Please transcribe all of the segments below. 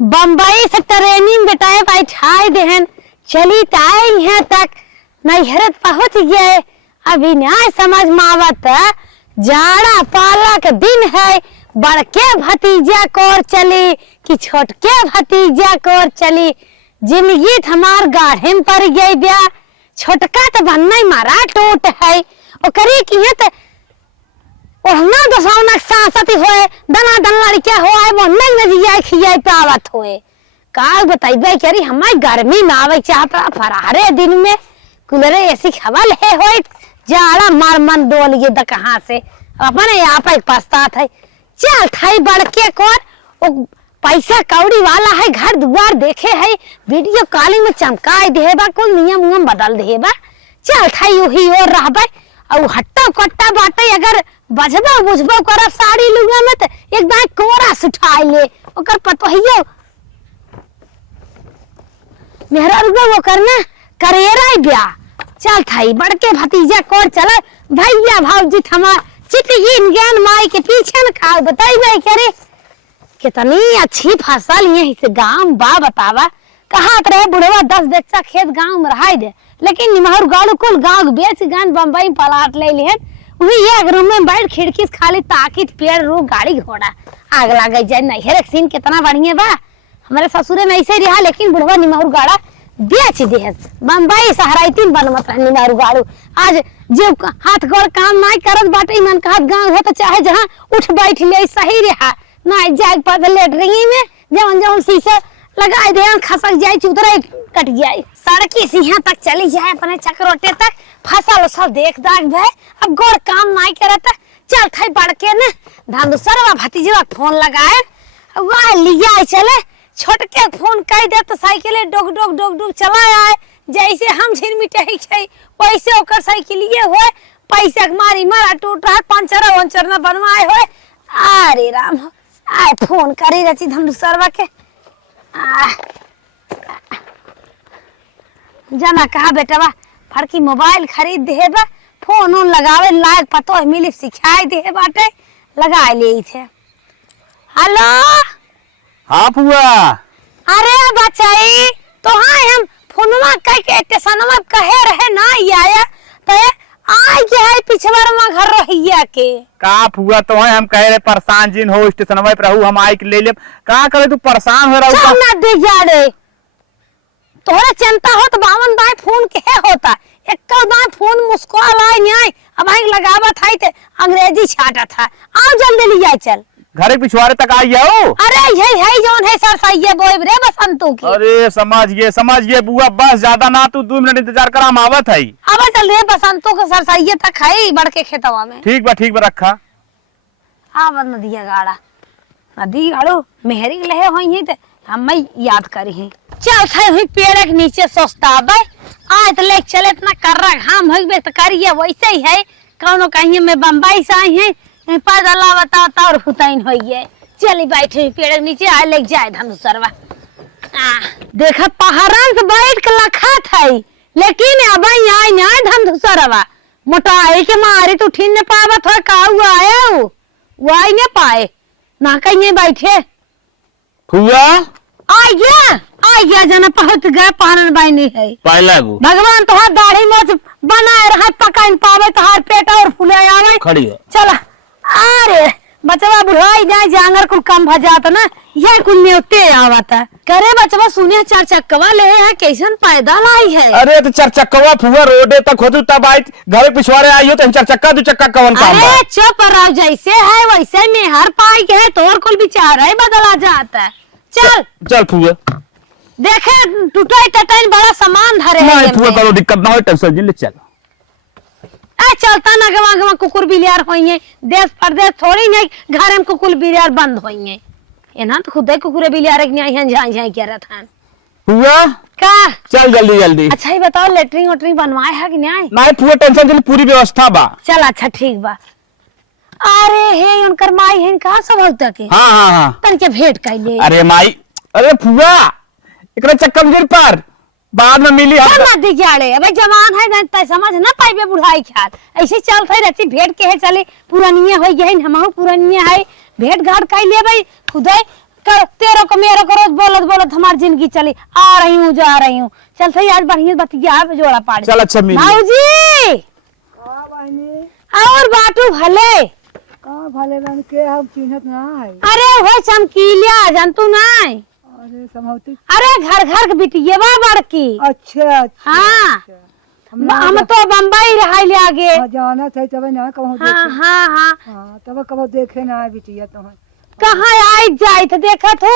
बम्बई से ट्रेनिंग बेटाए बैठाए देहन चली ताए यहाँ तक नैहरत पहुंच गए। अभी न्याय समझ में आवत जाड़ा पाला के दिन है, बड़के भतीजा कोर चली कि छोटके भतीजा कोर चली। जिंदगी हमार गाढ़े में पड़ गई ब्या, छोटका तो बनना मारा टूट है ओकरी की तो ओहना दसौना सांसती होए दना दन लड़किया होए मोहन न जिया खियाई पावत होए। का बताइबे करी हमार गर्मी ना आवे चाहता फरारे दिन में कूलरे ऐसी हवा ले होए जाड़ा मार मन डोल ये द कहां से अपने यहाँ पे पछतात है। चल थाई बड़के कोर ओ पैसा कौड़ी वाला है, घर दुआर देखे है, वीडियो कॉलिंग में चमकाए देबा, कुल नियम बदल देबा। चल थाई वही और रहबे और हट्टा कट्टा बाटे अगर बजबा बुझबा कर साड़ी लुगा में तो एकदम कोरा सुठाई ले ओकर पतोहियो मेहरा रुगा वो करना करेरा ब्या। चल थाई बड़के भतीजा कोर चला भैया भाऊजी हमार चिटगिन ज्ञान माई के पीछे न खा बताइबे करे कितनी अच्छी फसल यहीं से गांव बा बतावा। कहा रहे बुढ़वा 10 बेचा खेत गांव में रहा दे, लेकिन निमहर गाड़ू कुल गांव बेच गान बम्बई पलाट ले लेन वही एक रूम में बैठ खिड़की से खाली ताकित पेड़ रू गाड़ी घोड़ा आग लग जाए। नैहर एक सीन कितना बढ़िया बा, हमारे ससुरे में ऐसे रहा, लेकिन बुढ़वा निमहर गाड़ा बेच दे बम्बई सहराइती बनमत रहे निमहर गाड़ू। आज जो हाथ गोड़ काम नहीं करत बाटे मन कहत गांव हो तो चाहे जहां उठ बैठ ले सही रहा ना जाग पर लेटरिंग में जवन जवन शीशे लगाए दे खसक जाए चुतरे कट जाए सड़की से यहाँ तक चली जाए अपने चक्रोटे तक फसल सब देख दाख भाई अब गोड़ काम नहीं करता। चल थाई बड़के ने धंधुसरवा भतीजवा फोन लगाए वह लिया चले छोटके फोन कह दे तो cycle dog dog dog dog चला आए जैसे हम झिरमिटे वैसे ओकर साइकिलिए हुए पैसा मारी मारा टूट रहा पंचर वंचर न बनवाए हुए। अरे राम आए फोन करी रची धंधुसरवा के जाना कहा बेटवा फड़की मोबाइल खरीद दे बा फोन उन लगावे लायक पतो मिली सिखाई दे बाटे लगा ले थे। हेलो हाँ पुआ। अरे बचाई तो हाँ हम फोनवा कह के स्टेशनवा कहे रहे ना आया तो आई के है पिछवार में घर रहिया के का पुआ तो है हम कह रहे परेशान जिन हो स्टेशन में रहू हम आई के ले ले का करे तू परेशान हो रहा ना दे जा रे तोरा चिंता हो तो बावन बाय फोन के होता एक बार फोन मुस्कुराल आई नहीं अब आई लगावा था ते अंग्रेजी छाटा था आओ जल्दी ले जाए चल घरे पिछवाड़े तक आई जाओ। अरे यही है जोन है सर सही है बोए रे बसंतों की। अरे समझ गए बुआ बस ज्यादा ना तू 2 मिनट इंतजार कर हम आवत है। अब चल रे बसंतों के सर सही तक है बड़के खेतवा में। ठीक बा रखा आव नदिया गाड़ा नदी गाड़ो मेहरी लहे होई है त हम याद करी है। चल थे हुई पेड़ के नीचे सोचता बे आज तो ले चले इतना कर्रा घाम होइबे त करिए वैसे ही है कौनो कहीं में बम्बई से आई है पैदला बताता और हुतैन होइए। चली बैठे पेड़ के नीचे आए ले जाए धनुसरवा देखा पहाड़न से बैठ के लखा था लेकिन अब आई ना धनुसरवा मोटाई के मारे तो ठीन ने पावत हो का हुआ आया वो आई ने पाए ना कहीं बैठे पुआ आ गया जना पहुंच गए पहाड़न बाई नहीं है पहला भगवान तो हाथ दाढ़ी मोच बनाए रहा पकाइन पावे तो हाथ पेट और फूले आवे खड़ी है। चला अरे बचवा बुढ़ाई जाए जांगर कुल कम भजात ना ये कुल नेवते आवता करे बचवा सुने 4 चक्कवा ले है कैसन पैदल आई है। अरे तो 4 चक्कवा फुआ रोडे तक होतु तब आई घरे पिछवाड़े आई हो तो 4 चक्का 2 चक्का कवन काम बा। अरे चुप रहो जैसे है वैसे में हर पाई के है तोर कुल बिचारा है बदला जाता। चल फुआ देखे टूटाई टटाई बड़ा सामान धरे है नहीं फुआ करो दिक्कत ना हो टेंशन ले चल चलता ना गवा कुकुर बिलियार होइए देश परदेश थोड़ी नहीं घर में कुकुर बिलियार बंद होइए एना तो खुद ही कुकुर बिलियार के नहीं हैं झाई कह रहा था फुआ का चल जल्दी। अच्छा ही बताओ लेटरिंग वेटरिंग बनवाए है कि नहीं फुआ टेंशन के पूरी व्यवस्था बा। चल अच्छा ठीक बा। अरे हे उनकर माई है कहां सब होता के हां तन के भेंट कर ले। अरे माई अरे फुआ एकरा चक्कर गिर पर बाद में मिली हम ना दिगाड़े अबे जवान है ना समझ ना पाइबे बुढ़ाई ख्याल ऐसे चलते रहती भेंट के है चले पुरानिया हो गई हमहु पुरानिया है भेंट घाट कर ले भाई खुदे तेरे को मेरे को रोज बोलत बोलत हमारी जिंदगी चली। आ रही हूँ जा रही हूँ। चल सही आज बढ़िया बतिया जोड़ा पाड़। चल अच्छा मिल भाऊजी और बाटू भले कहाँ भले बन के हम चिन्हत ना है। अरे वो चमकीलिया जानतू नहीं। अरे समझती। अरे घर घर के बिटिया बा बड़की। अच्छा अच्छा हाँ अच्छा। हम तो बम्बई रहा ले आगे। जाना था तब ना कहो हाँ देखे। हाँ हाँ हाँ तब कहो देखे ना है बिटिया तो कहाँ आई जाए तो देखा तो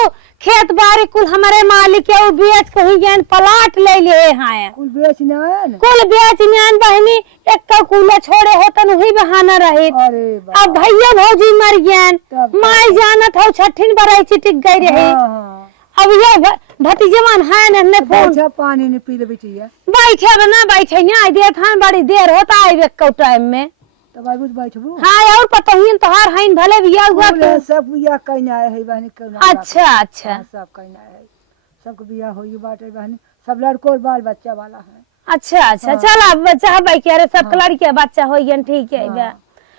खेत बाड़ी कुल हमारे मालिक के वो बेच कहीं जान प्लाट ले लिए हैं। कुल बेच ना है ना। कुल बेच नियान बहनी एक का कूला छोड़े होता नहीं बहाना रहे। अरे बाप। अब भैया भौजी मर गए तब माई जाना था छठीन बराई चिटिक गई रहे। हाँ हाँ। अब ये भतीजे मन है न फोन अच्छा पानी नहीं पी ले बिटिया। बैठे बना बैठे ना आई दे था बड़ी देर होता है एक टाइम में। तब आई बुझ बैठबू। हाँ और पता ही तोहार हईन भले बिया हुआ तो। सब बिया कहना है बहनी करना। अच्छा अच्छा सब कहना है सबको बिया होई बाटे बहनी सब लड़कों और बाल बच्चा वाला है। अच्छा अच्छा चल अब बच्चा है भाई अरे सब लड़कियां बच्चा हो गया ठीक है बा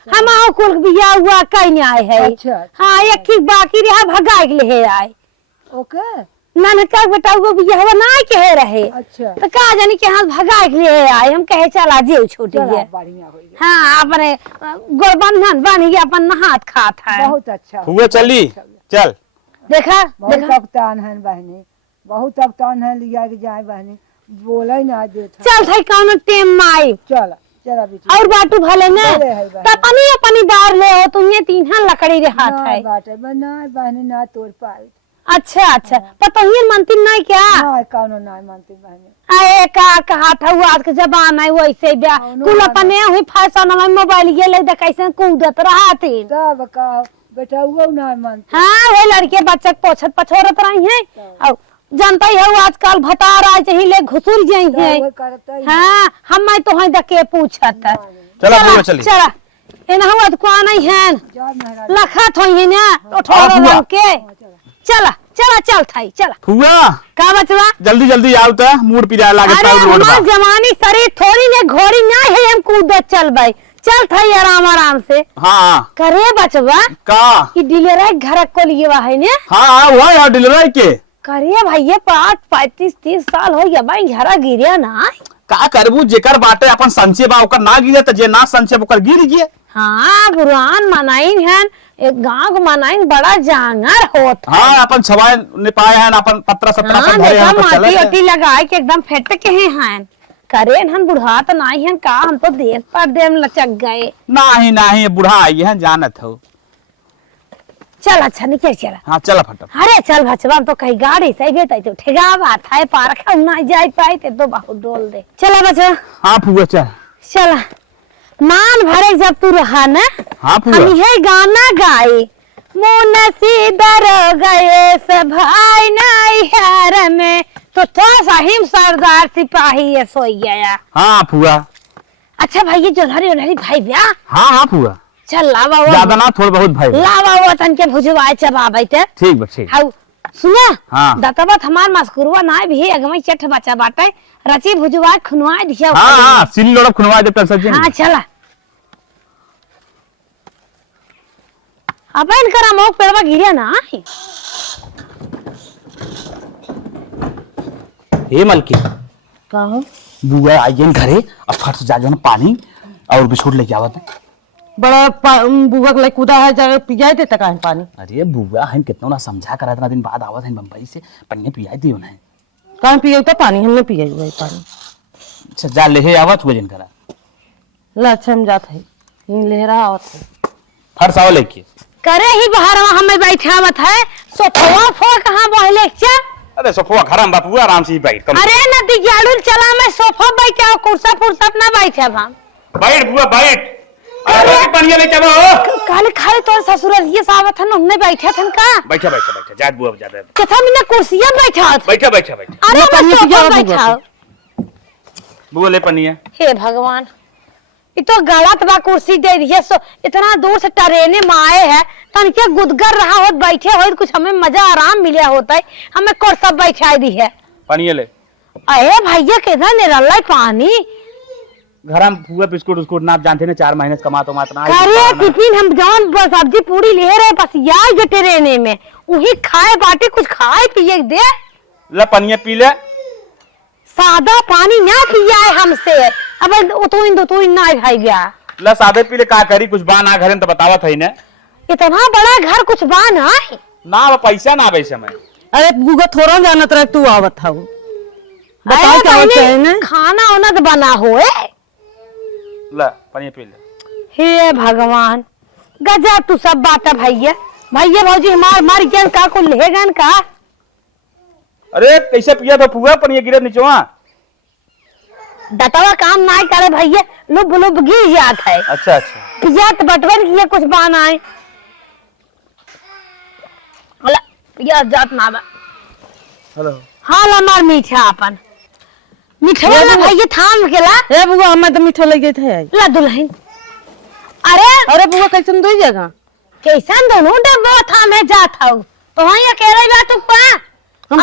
हम आओ कुल बिया हुआ कहने आए है। अच्छा हाँ एक ही बाकी रहा भगा के ले आए। ओके ननका बेटा वो बिया हुआ ना कहे रहे अच्छा तो कहा जानी के हाथ भगा के ले आए। हम कहे चला जेव छोटी चला है। बढ़िया हो गया। हाँ अपने गोरबंधन बन गया अपन नहात खात है। बहुत अच्छा हुए चली चल देखा बहुत देखा अवतान है बहनी बहुत अवतान है लिया के जाए बहनी बोले ना देता। चल भाई कौन टेम माई चला चला बिटिया। और बाटू भले ने भले है बहनी। तो अपनी अपनी दार ले हो तुम ये तीन लकड़ी रे हाथ ना है। बाटे बना बहनी ना तोड़ पाए। अच्छा अच्छा पता ही मनती नहीं क्या ना कौनो ना मानती बहनी। अरे का कहा था वो आज के जमाना है वैसे ब्याह कुल अपने हुई फैशन में मोबाइल ये ले दे कैसे कूदत रहा थी। तब का बेटा वो ना मानती। हाँ वो लड़के बच्चे पोछत पछोरत रही है और जानता ही है आजकल भतार आए चाहिए ले घुसुर जाई है। वो करता ही हाँ हम मैं तो दे के पूछत है। चला हुए चली चला एना हुआ तो कौन नहीं है जा मेहरा। लखा थोई ना उठोर हुआ। के चला चला चल थाई चला हुआ का बचवा। जल्दी जल्दी आओ तो मूड पिरा लागे अरे रोड हमार पर जवानी शरीर थोड़ी ने घोड़ी ना है हम कूदत चल भाई चल थाई आराम आराम से हाँ करे बचवा का कि डिलीवरी घर को लिए हुआ है ने। हाँ हुआ यार डिलीवरी के करे भैया 35-30 साल हो गया भाई घर गिरिया ना। का करबू जेकर बाटे अपन संचय बा ओकर ना गिरे त जे ना संचय ओकर गिर गिए। हाँ बुरान मनाइन है एक गांव को मनाइन बड़ा जांगर होत है। हाँ अपन छवाए ने पाए हैं अपन 17-17 हाँ सब भरे देखा हैं तो माटी चले ओटी लगाए के एकदम फेट के हैं करे हन बुढ़ा तो नहीं है का हम तो देश पर देम लचक गए। नहीं नहीं बुढ़ा आई है जानत हो। चल अच्छा निकल चला। हाँ चला फटक। अरे चल बचवा तो कहीं गाड़ी से भी तो ठेगा बात है पार्क हम ना जाए पाए ते तो बहुत डोल दे। चला बचवा हाँ फुआ चल। चला मान भरे जब तू रहा ना हाँ हम फुआ ये गाना गाए मुन सीधर गए सब भाई नहीं हार में तो साहिम सरदार सिपाही ये सोई गया। हाँ फुआ। अच्छा भाई ये जोलहरी ओलहरी भाई ब्याह हाँ हाँ फुआ चल लावा वो ज्यादा ना थोड़ा बहुत भाई लावा वो तन के भुजवाए चबा बैठे ठीक बा ठीक। हाउ सुना हाँ। दतबत हमार मस्कुरवा नाय भी अगमई चठ बचा बाटे रची भुजवाए खुनवाए दिया। हाँ हाँ सिल लोड़ा खुनवा दे पैसा जी। हाँ चला अपन करा मोक पेड़वा गिरिया ना। हे मलकी का हो बुआ आइए घरे अब फट से जा जो पानी और बिस्कुट लेके आवत है। बड़ा बुआ के कूदा है जाके पिजाए देता का पानी। अरे बुआ हम कितना ना समझा कर इतना दिन बाद आवत है बम्बई से पन्ने पिया दियो ना। कहाँ पिए तो पानी हमने पिया हुआ है पानी। अच्छा जा ले आवत हुए जिन करा ला अच्छा हम जात है लेहरा आवत है हर साल लेके करे ही बाहर हमें बैठावत है सोफवा फो कहां बहले क्या। अरे सोफा घर में बापू आराम से ही बैठ कम अरे नदी जाड़ुल चला मैं सोफा बैठा कुर्सा पुरसा अपना बैठा हम बैठ बुआ बैठ। अरे पानी लेके आओ कल खाए तो ससुर ये सावत है हमने बैठे थे का बैठा बैठा बैठा जा बुआ जा दे कथा मिना कुर्सिया बैठा थे। बैठा बैठा बैठा अरे मैं पानी सोफा पिया बुआ बैठा। बुआ ले पनिया। हे भगवान ये तो गलत बा कुर्सी दे दी है सो इतना दूर से ट्रेने में आए हैं तन के गुदगर रहा हो बैठे हो कुछ हमें मजा आराम मिला होता है हमें कुर्सा बैठा दी है। पनिया ले। अरे भैया किधर निरल पानी घर में फुआ बिस्कुट उस्कुट ना जानते ना 4 महीने से कमा तो मातना करे टिफिन हम जौन सब्जी पूरी ले रहे बस यार जटे रहने में वही खाए बाटे कुछ खाए पिए दे। ले पनिया पी ले। सादा पानी ना पिया है हमसे। अब तो इन ना भाई गया। ले सादे पी ले का करी कुछ बा ना घर में तो बतावत है ने। इतना बड़ा घर कुछ बा ना है ना अब पैसा ना वैसे में। अरे बुआ थोड़ा जानत रह तू आवत था बताओ क्या होता है ना। खाना ओना तो बना होए। ले पनिया पी ले। हे भगवान गजा तू सब बात है भैया भैया भौजी हमार मार गन का को लेगन का। अरे कैसे पिया तो फुआ पनिया गिरे नीचवा। दतवा काम ना करे भैया लुब लुब गिर जात है। अच्छा अच्छा पिया तो बटवन किया कुछ बाना है। अला पिया जात ना बा। हेलो हाल हमार मीठा अपन मीठा वाला भैया थाम के ला। ए बुआ हमें तो मीठो लगे थे ला दुल्हन। अरे अरे बुआ कैसन दो जगह कैसन दोनों डब्बा थामे जात हूं तो वहीं अकेले बा तू पा। हम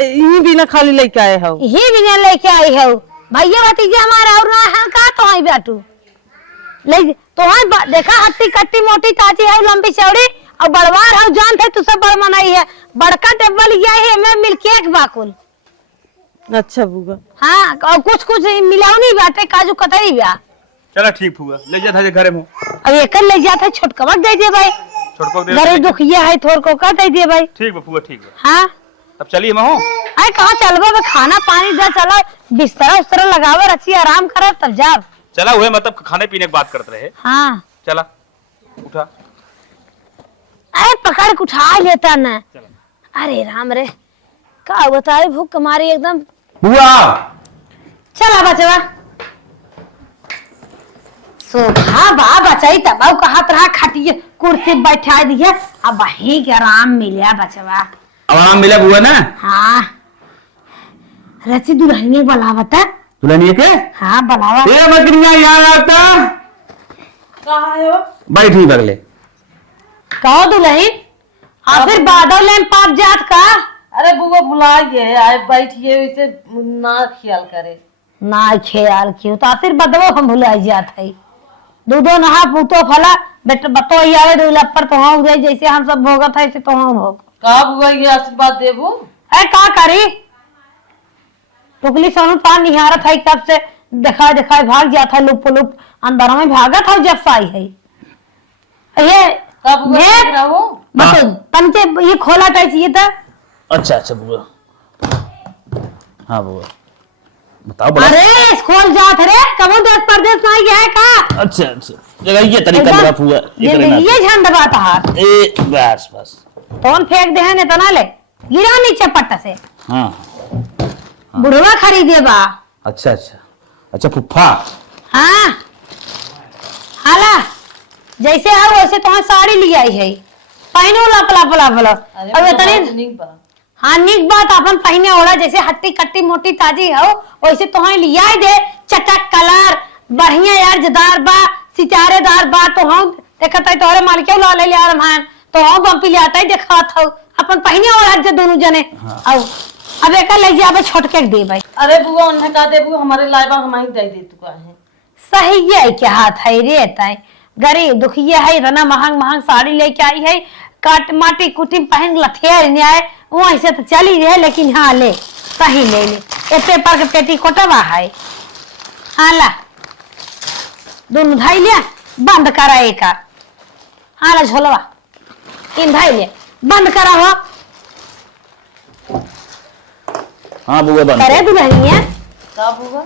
यही बिना खाली लेके आए हो। ही बिना लेके आई हो भैया भतीजे हमारा और ना है का तो आई बैठू ले तो हां देखा हट्टी कट्टी मोटी ताजी है लंबी चौड़ी और बड़वार है जान थे तू सब बड़ मनाई है बड़का डब्बा लिया है मैं मिल्क एक बाकुल। अच्छा बुआ हां और कुछ मिलावनी बाटे काजू कतरी बा। चलो ठीक फुआ ले जा था घरे में। अब एक ले जाता छोटकवा दे दे भाई छोटको दे गरीब दुखिया है थोड़ को का दे दे भाई। ठीक बा फुआ ठीक बा। हां तब चलिए मैं हूं। अरे कहां चलबो बे खाना पानी दा चला बिस्तर उस्तर लगावे रची आराम करे तब जा। चला हुए मतलब खाने पीने की बात करते रहे। हां चला उठा। अरे पकड़ के उठा लेता ना। अरे राम रे का बताए भूख हमारी एकदम। बुआ चला बचवा सोखा बा बचाई तब कहा तरह खटिए कुर्सी बैठा दिए अब वहीं के आराम मिलिया बचवा। अब आराम मिला बुआ ना। हाँ रची दुल्हनिया बुलावता। दुल्हनिया के हाँ बुलावा। ए मकरिया यार आता कहां है हो बैठी बगले। कहो दुल्हन हाँ फिर बादल लेन पाप जात का। अरे बुआ बुला गए आए बैठिए वैसे ना ख्याल करे ना ख्याल क्यों तो फिर बदलो हम भुलाई जात है दूधो नहा पूतो फला बेटा बतो आवे दो लपर तो हम गए जैसे हम सब भोगत है तो हम भोग का बुआ ये आशीर्वाद देबो। अरे का करी टुकली सोनू पान निहारत है कब से देखा देखा भाग जाता है लुप लुप अंदर में भागत है जब साई है ये का बुआ मैं- रहो बस तनके ये खोला टाइप चाहिए था। अच्छा अच्छा बुआ। हाँ बुआ बताओ बड़ा। अरे खोल जात रे कबो देश परदेश नहीं गया है का। अच्छा अच्छा जगह ये तरीका एकदम बड़ा फुआ ये झंड बात है ए बस बस। कौन फेंक दे है तना ले गिरा नीचे पट्टा से। हाँ बुढ़वा खरीदे बा। अच्छा अच्छा अच्छा फुफ्फा। हाँ हाला जैसे है वैसे तो साड़ी ली आई है पहनो लपला पला पला अब इतनी हाँ निक बात अपन पहने ओढ़ा जैसे हट्टी कट्टी मोटी ताजी हो वैसे तो लिया ही दे चटक कलर बढ़िया यार जदार बा सितारेदार बा तो हम देखता है तोहरे माल क्यों ला ले यार मान तो हम बम्पी ले आता है देखा था अपन पहने ओढ़ा जे दोनों जने आओ अब एक ले जाबे छोट के दे भाई। अरे बुआ उन्हें का देबू हमारे लाइबा हम ही दे दे तू का है सही है क्या हाथ है रे ताई गरीब दुखिया है रना महंग महंग साड़ी लेके आई है काट माटी कुटी पहन लथेर ने आए वहीं से तो चली रहे लेकिन हाँ ले सही ले ए पेपर के पेटी कोटवा है। हाँ ला दोनों धाई लिया बंद करा एक हाँ ला झोलवा इन धाई ले बंद करा हो। हाँ बुआ बंद करे दुल्हनिया का बुआ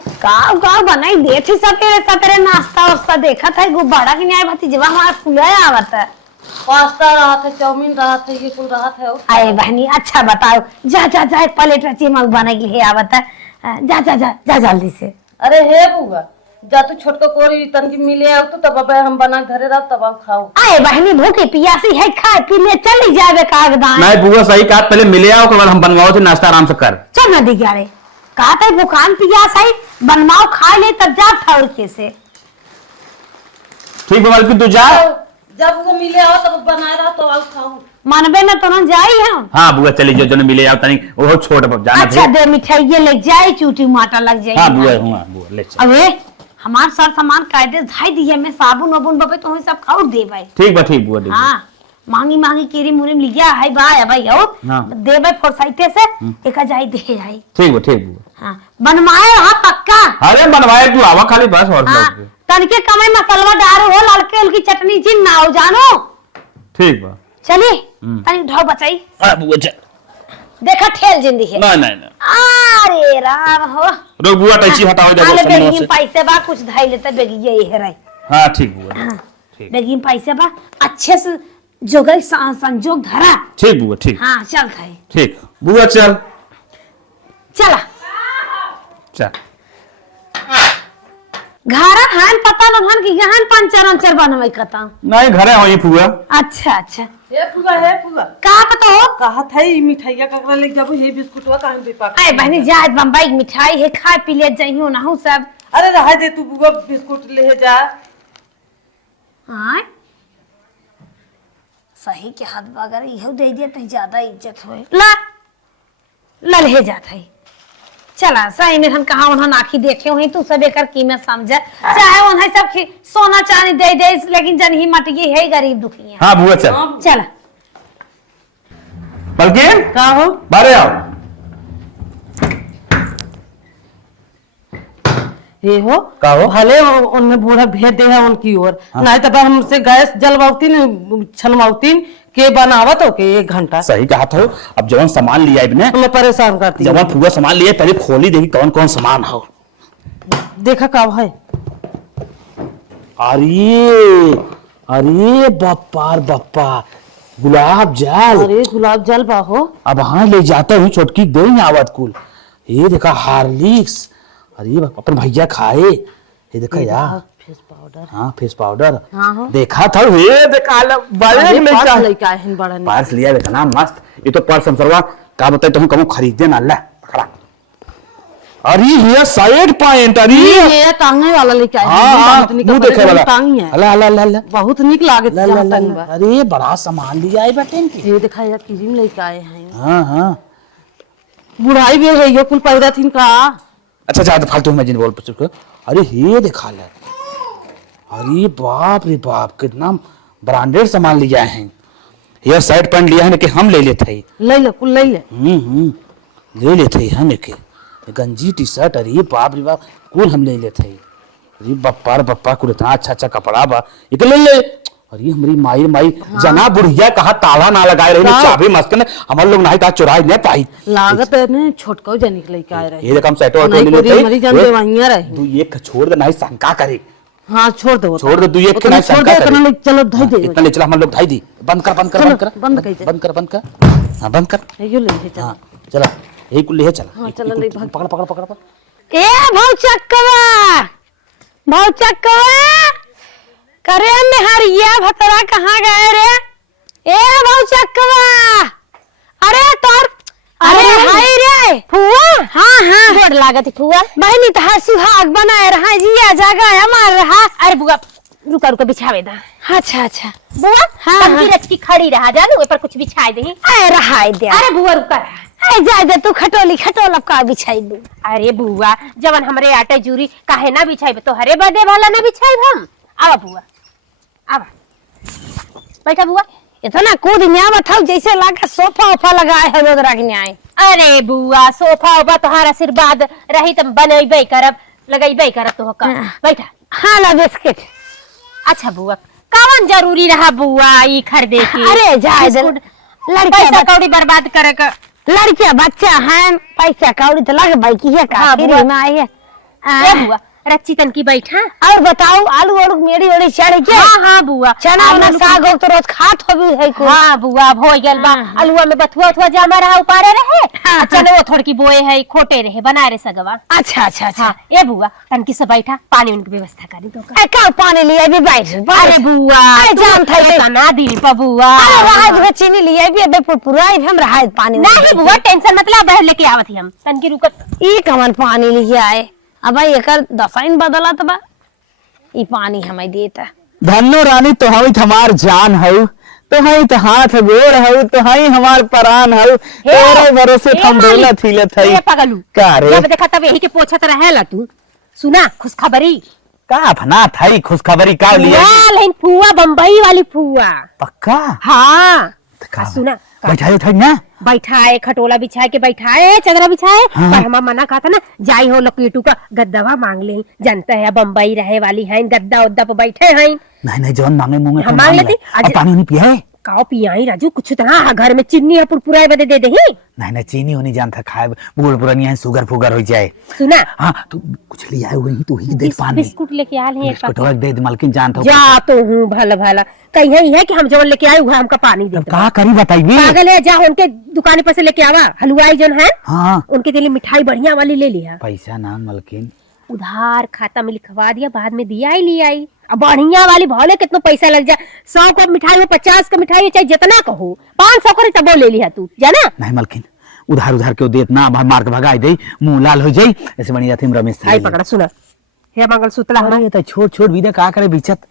का बनाई दे थी सवेरे सवेरे नाश्ता वास्ता देखा था गुब्बारा की न्याय भतीजवा हमारा फुलाया आवत है पास्ता रहा था चाउमीन रहा था ये कुल रहा था। अरे बहनी अच्छा बताओ जा जा जा एक प्लेट रची मग बने के लिए आवत है जा जा जा जा जल्दी से। अरे हे बुआ जा तू छोटको कोरी तन की मिले आओ तो तब अब हम बना घरे रह तब आप खाओ। अरे बहनी भूखी पियासी है खाए पीने चली जावे कागदान नहीं बुआ सही कहा पहले मिले आओ के बाद हम बनवाओ थे नाश्ता आराम से कर। चल ना दिखा रे कहा था दुकान पियास है बनवाओ खा ले तब जा ठाउर के से। ठीक है मालकिन तू जा। जब वो मिले आओ तब बनाए रहा तो आप खाओ मनबे ना तो ना जाई हम। हाँ बुआ चली जो जो मिले आओ तनी वो छोड़ जाना अच्छा दे मिठाई ले जाए चूटी माटा लग जाए। हाँ बुआ बुआ ले चल। अबे हमार सर सामान कायदे धाई दिए में साबुन वाबुन बपे तो हम सब खाऊ दे भाई। ठीक बा ठीक बुआ। हाँ मांगी मांगी केरी मुरीम लिया है भाई और हाँ। दे भाई फोरसाइते से एक जाई दे जाई। ठीक बुआ। हाँ बनवाए हाँ पक्का। अरे बनवाए तू आवा खाली बस और हाँ तनके कमे मसलवा डारो हो लड़के उनकी चटनी जिन ना हो जानो। ठीक बा चली तनी ढो बचाई। बुआ चल देखा ठेल जिंदी है। नहीं अरे राम हो रुक बुआ टैची हटाओ दे अरे बेगी में पैसे बा कुछ धाई लेता बेगी ये है रे। हां ठीक बुआ। बेगी में पैसे बा अच्छे से जोगई संजोग धरा। ठीक बुआ ठीक। हाँ चल थाई ठीक बुआ चल चला चल। घरा हान पता न हन कि गहन पंचर अंचर बनवाई कता। नहीं घरे होई फुआ। अच्छा अच्छा हे फुआ का पता हो कहा था ई मिठाइया ककरा ले जाबो हे बिस्कुटवा काहे दे पा। आए बहनी जात बम्बई की मिठाई है खा पी ले जइयो ना हो सब। अरे रहा दे तू बुआ बिस्कुट ले जा। हां सही के हाथ बगर इहो दे दिया त ज्यादा इज्जत होए ला ललहे जात है। चला सही में हम कहा उन्होंने आखी देखे हुई तू सब एकर कीमत समझ चाहे उन्हें सब सोना चांदी दे दे लेकिन जन ही मटकी है गरीब दुखी है। हां बुआ चल चला बल्कि का हो बारे आओ। ये हो का हो भले उनमें बूढ़ा भेज दे है उनकी ओर। नहीं तो हमसे गैस जलवाती छनवाती के बनावत हो के 1 घंटा। सही कहा था। अब जवन सामान लिया इबने हमें परेशान करती जवन फुआ सामान लिया पहले खोली देखी कौन कौन सामान हो। देखा कब है। अरे बप्पा गुलाब जल। अरे गुलाब जल बाहो। अब हाँ ले जाता हूँ छोटकी दे आवत कुल। ये देखा हार्लिक्स। अरे अपन भैया खाए। ये देखा यार फेस पाउडर। हाँ फेस पाउडर। हाँ हो। देखा था ये देखा लेके आए हैं बड़ा पार्स लिया देखा ना मस्त। ये तो पर्स संसरवा का बताए तो हम कहूँ खरीदे ना ला पकड़ा। अरे ये साइड पॉइंट। अरे ये टांगे वाला लेके आए हैं। हाँ बहुत निक मुंह देखे वाला टांगी है। अल्लाह अल्लाह अल्लाह बहुत निक लागे टांगवा। अरे बड़ा सामान लिया है बेटे इनकी। ये देखा यार क्रीम लेके आए हैं। हाँ हाँ बुढ़ाई भी है ये कुल पैदा थीन का। अच्छा अच्छा फालतू में जिन बोल पचुक। अरे ये देखा ले। अरे बाप रे बाप कितना ब्रांडेड सामान लिया है। ये शर्ट पैंट लिया है कि हम ले लेते हैं। ले ले कुल ले ले। ले लेते हैं हम एक गंजी टी शर्ट। अरे बाप रे बाप कुल हम ले लेते हैं। अरे बप्पा कुल इतना अच्छा अच्छा कपड़ा बा ये ले ले। अरे हमारी माई जना बुढ़िया कहा ताला ना लगाए रही चाबी मस्त ने हम लोग नहीं कहा चुराई नहीं पाई। लागत है ने छोटको जनी के लेके आए रहे। ये देखम सेटो ले लेते हमारी जान देवाइया रहे। तू ये छोड़ दे नहीं शंका करे। हाँ छोड़ दो छोड़ दे तू ये छोड़ दे चलो धो दे। इतना ले चला हम लोग ढाई दी। बंद कर हाँ बंद कर। ये ले चल। हाँ चला यही कुल ले चला। हाँ चला ले भाग। पकड़ ए भौचक्कवा करे मेहरिया भतरा कहाँ गए रे। ए भौचक्कवा अरे तोर अरे हाय रे फुआ। हाँ गोड़ लागत फुआ बहनी तो सुहाग बनाए रहा जिया जगह हमार रहा। अरे बुआ रुका बिछावे दा। अच्छा बुआ तंगी रचकी खड़ी रहा जानू ऊपर कुछ बिछाए दही। अरे रहाई दे। अरे बुआ रुका अरे जा दे तू खटोल का बिछाई दू। अरे बुआ जवन हमरे आटे जूरी काहे ना बिछाइब तो हरे बदे वाला ना बिछाइब हम। आवा बुआ आवा बैठा बुआ। इतना कूद न्याय बताओ जैसे लागा सोफा लगाए है लोग रख न्याय। अरे बुआ सोफा ओफा तोहार आशीर्वाद रही तुम बनैबे करब लगैबे करब तो का बैठा। हाँ ला बिस्किट। अच्छा बुआ कौन जरूरी रहा बुआ ई खरीदे के। अरे जाए पैसा कौड़ी बर्बाद करे का। लड़कियां बच्चा हैं पैसा कौड़ी तो लग भाई की है का फ्री में आई है। बुआ रच्ची तन की बैठा। और बताओ आलू और मेरी ओड़ी चढ़ के। हाँ बुआ चना और साग हो तो रोज खात हो भी है को। हाँ बुआ हो गेल बा। अलुआ में बथुआ जामा रहा उपारे रहे। चलो वो थोड़ी की बोए है खोटे रहे बना रे सगवा। अच्छा ए बुआ तन की से बैठा पानी उनकी व्यवस्था करी तो का। का पानी लिए भी बैठ। अरे बुआ जान था ना दी बुआ। अरे राज में चीनी लिए भी बे पुरपुराई हम रहा पानी नहीं बुआ टेंशन मतलब बहर लेके आवत हम तन की रुकत ई कमन पानी लिए आए। अब भाई एकर दसाइन बदला तो बा ई पानी हमें देता। धन्नो रानी तो हई हमार जान हऊ तो हई तो हाथ गोड़ हऊ तो हई हमार परान हऊ तेरे भरोसे हम डोला थीले थई। ए पगलू का रे जब देखा तब यही के पोछत रहेला तू। सुना खुशखबरी का फना थाई खुशखबरी का लिया फुआ लेकिन फुआ बम्बई वाली फुआ। पक्का हाँ का सुना बैठाए उठाई ना बैठाए खटोला बिछाए के बैठाए चदरा बिछाए हाँ। पर हमारा मना कहा था ना जाई हो लकीटू का गद्दावा मांग ले जानता है बम्बई रहे वाली है गद्दा उद्दा पे बैठे हैं। नहीं जवन मांगे मुंगे हम मांग लेते अब पानी नहीं पिया है काओ पियाई राजू कुछ तरह घर में चीनी है पुरपुराए बदे दे दही। नहीं चीनी होनी जानता खाए बूढ़ पुरानी है शुगर फुगर हो जाए। सुना हाँ तू कुछ ले आए हुई तू ही दे पानी बिस्कुट लेके आल है बिस्कुट दे दे मालकिन जानता जा तो हूँ भला भला कहीं है कि हम जवन लेके आए हुआ हमका पानी दे का करी बताइए पागल है जा उनके दुकान पर से लेके आवा हलवाई जन है हाँ उनके लिए मिठाई बढ़िया वाली ले लिया पैसा ना मालकिन उधार खाता में लिखवा दिया बाद में दिया ही लिया आई अब बढ़िया वाली भले कितना पैसा लग जाए 100 का मिठाई हो 50 का मिठाई हो चाहे जितना कहो 500 का तब ले लिया तू जाना नहीं मालकिन उधार के दे इतना मार के भगाई दे मुंह लाल हो जाई ऐसे बनी जाती रमेश आई पकड़ा सुना हे मंगल सूतला अरे ये तो छोड़ भी दे का करे बिचत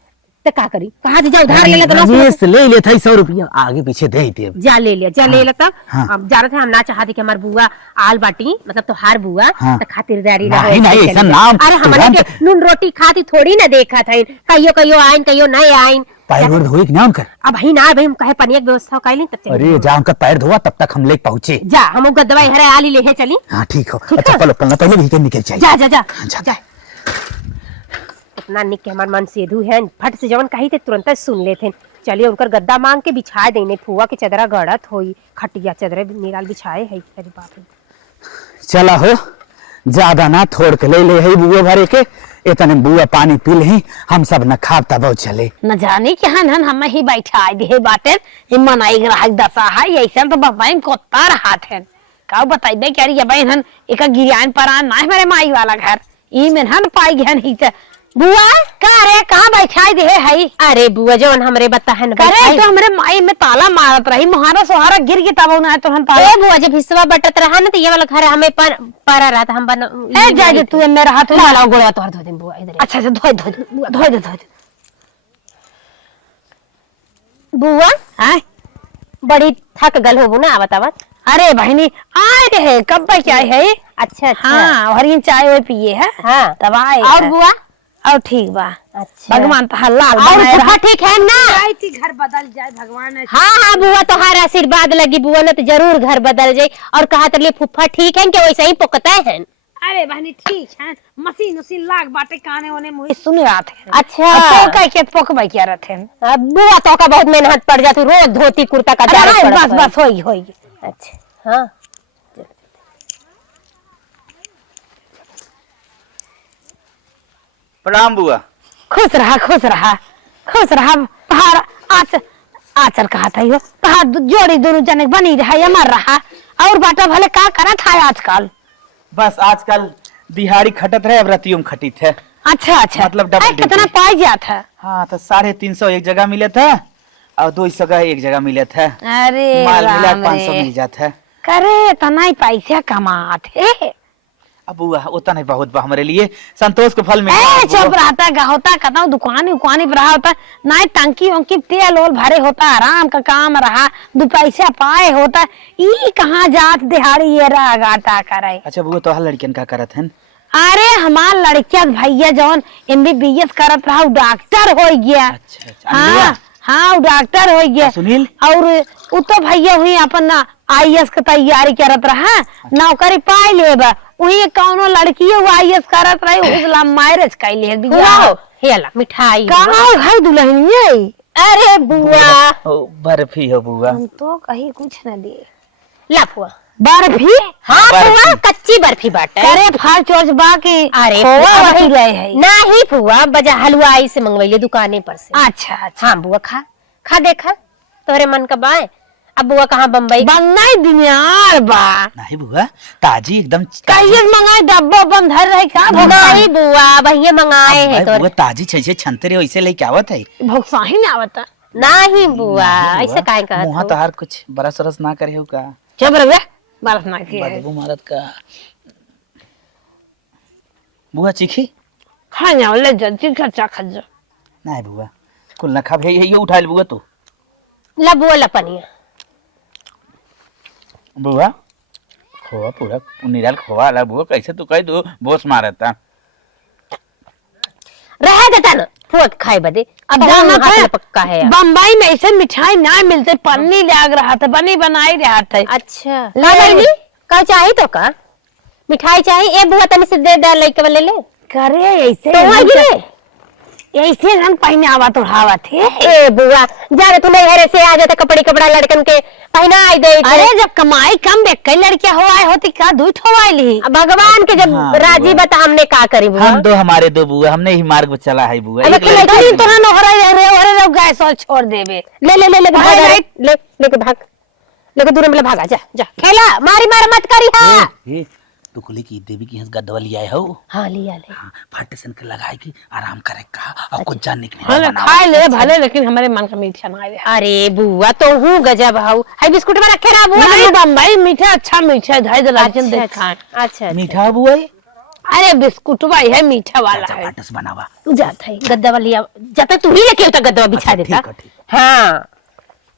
तो का करी कहा जा उधार ले लेता रमेश ले लेता 100 रुपया आगे पीछे दे ही दे जा ले लिया जा ले लेता हाँ। अब जा रहे थे हम ना चाहते कि हमार बुआ आल बाटी मतलब तो हार बुआ हाँ। तो खातिरदारी नहीं, ऐसा नाम अरे हमारे के नून रोटी खाती थोड़ी ना देखा था कहियो आइन कहियो नहीं आइन पैर वैर धोए कि ना कर अब ही ना भाई हम कहे पनिया की व्यवस्था कर ली तब चली अरे जा उनका पैर धोआ तब तक हम लेके पहुंचे जा हम उनका दवाई हरे आली ले चली हाँ ठीक हो ठीक है। चप्पल उप्पल ना पहले भी के निकल चाहिए जा जा जा जा। जा इतना निक के हमार मन सेधु है फट से जवन कही थे तुरंत सुन लेते चलिए उनकर गद्दा मांग के बिछा देने फुआ के चदरा गड़त होई खटिया चदरे निराल बिछाए है अरे बाप रे चला हो ज्यादा ना थोड़ के ले है बुआ भरे के इतने बुआ पानी पी ले हम सब न खाता बहुत चले न जाने के हन हम ही बैठा दे बाटे हिम्मन आई ग्राहक दशा है ऐसा तो बपाइन कोता हाथ है का बताइबे क्या रे बहन हन एक गिरियान परान ना हमारे माई वाला घर ई में हन पाई गहन ही से बुआ का रे कहां बैठाई दे है अरे बुआ जवन हमरे बता है करे तो हमरे माई में ताला मारत रही मुहारा सोहारा गिर के तब ना तो हम ताला बुआ जब हिस्सा बटत रहा ना तो ये वाला घर हमें पर रहा था हम बना ए जा जे तू मेरा हाथ ला ला गोड़ा तोड़ दो दिन बुआ इधर अच्छा धो दे बुआ हां बड़ी थक गल होबू ना आवत अरे बहनी आए रहे कब क्या है अच्छा हाँ और ये चाय वो पिए है हाँ तब आए और बुआ और ठीक बा अच्छा भगवान तो लाल और बनाए फूफा ठीक है ना आई थी घर बदल जाए भगवान ऐसे। हाँ बुआ तो हर आशीर्वाद लगी बुआ ने तो जरूर घर बदल जाये और कहा तो लिए फूफा ठीक है कि वैसे ही पुकता है अरे बहनी ठीक है मशीन उसीन लाग बाटे काने ओने मुँह सुन रहा थे अच्छा तो कह के पकबा क्या रहते हैं बुआ तो का बहुत मेहनत पड़ जाती रोज धोती कुर्ता का अरे बस होगी अच्छा हाँ प्रणाम बुआ खुश रहा पहाड़ आचर कहा था यो पहाड़ जोड़ी दोनों जने बनी रहा मर रहा और बाटा भले का करा था आजकल बस आजकल दिहाड़ी खटत रहे अब रतियों खटी थे अच्छा मतलब डबल कितना ड्यूटी। पाई गया था हाँ तो 350 एक जगह मिले थे और 200 एक जगह मिले थे अरे माल मिला राम 500 रे। मिल जाते है करे तना ही पैसा कमाते अब बुआ उतना नहीं बहुत बा हमारे लिए संतोष के फल में ए चुप रहता होता कहता दुकानी उकानी पर रहा होता ना टंकी वंकी तेल ओल भरे होता आराम का काम रहा 2 पैसा पाए होता ई कहाँ जात दिहाड़ी ये रहा गाटा करे अच्छा बुआ तो लड़कियन का करत है अरे हमार लड़किया भैया जौन MBBS करत रहा डॉक्टर हो गया अच्छा हाँ हाँ डॉक्टर हो गया सुनील और उ तो भैया हुई अपन IAS के तैयारी करत रहा नौकरी पाई लेबा वही कौनो लड़की IAS करत रही उसला मैरिज कैली है बियाह हेला मिठाई कहाँ है दुल्हन ये अरे बुआ बर्फी हो बुआ हम तो कहीं कुछ न दे ला बुआ बर्फी हाँ बुआ कच्ची बर्फी बाटे अरे फाल चोर्च बाकी अरे खोआ बुआ वही रहे है नहीं बुआ बजा हलवाई से मंगवाइले दुकाने पर से अच्छा हाँ बुआ खा देखा तोरे मन का बाय अब बुआ कहाँ बम्बई बंगाई दुनियार बा नहीं बुआ ताजी एकदम कहिए मंगाई डब्बा बम धर रहे का नहीं बुआ भैया मंगाए हैं बुआ तो ताजी छैसे छनते रहे वैसे लेके आवत है भोक्सा ही नहीं आवता नहीं बुआ ऐसे काहे कहत मुहा हो? तो हर कुछ बरस रस ना करे हो का चुप रहे बरस ना किए बदबू मारत का बुआ चिखी खा जाओ ले जल्दी खर्चा खर्चा नहीं बुआ कुल ना खा भे ये उठा ले बुआ तू ला बुआ लपनिया बुआ खोआ पूरा निराल खोआ ला बुआ कैसे तू कह दो बोस मारता रह देता ना फुआ के खाए बदे अब अब जाना था पक्का है यार। बम्बई में ऐसे मिठाई ना मिलते, पन्नी लाग रहा था, बनी बनाई रहा था। अच्छा ले ले का चाहिए तो का मिठाई चाहिए ए बुआ तनी से दे दे लइके वाले ले करे ऐसे तो वही गिरे ऐसे रंग पहने आवा तो उड़ावा थे। ए बुआ जाने तू नहीं घरे से आ जाता कपड़े कपड़ा लड़कन के पहना आई दे अरे जब कमाई कम बे कई लड़कियां हो आए होती का दूठ हो आई ली। अब भगवान के जब हाँ, राजी बुआ। बता हमने का करी बुआ हम दो हमारे दो बुआ हमने ही मार्ग पे चला है बुआ अब एक लड़का लड़की एक तो ना होरे रे होरे रे गैस और छोड़ देबे। ले ले ले ले भाग भाग, ले लेके भाग लेके दूर में भागा जा जा खेला मारी मार मत करी हां ए टुकली की देवी की हंस गद्दा वाली आए हो। हां लिया ले हाँ, फट सन के लगाए की आराम करे का और कुछ जानने के हां नहीं खा ले भले, लेकिन हमारे मन का मीठा ना आए। अरे बुआ तो हूँ गजब हाउ है बिस्कुट में रखे ना बुआ नहीं बम्बई मीठा अच्छा मीठा है, धाई दलाचन देख खाए। अच्छा मीठा बुआ अरे बिस्कुट भाई है मीठा वाला है। फटस बनावा तू जाता है गद्दा वाली जाता तू ही लेके उतर गद्दा बिछा देता ठीक है, ठीक। हाँ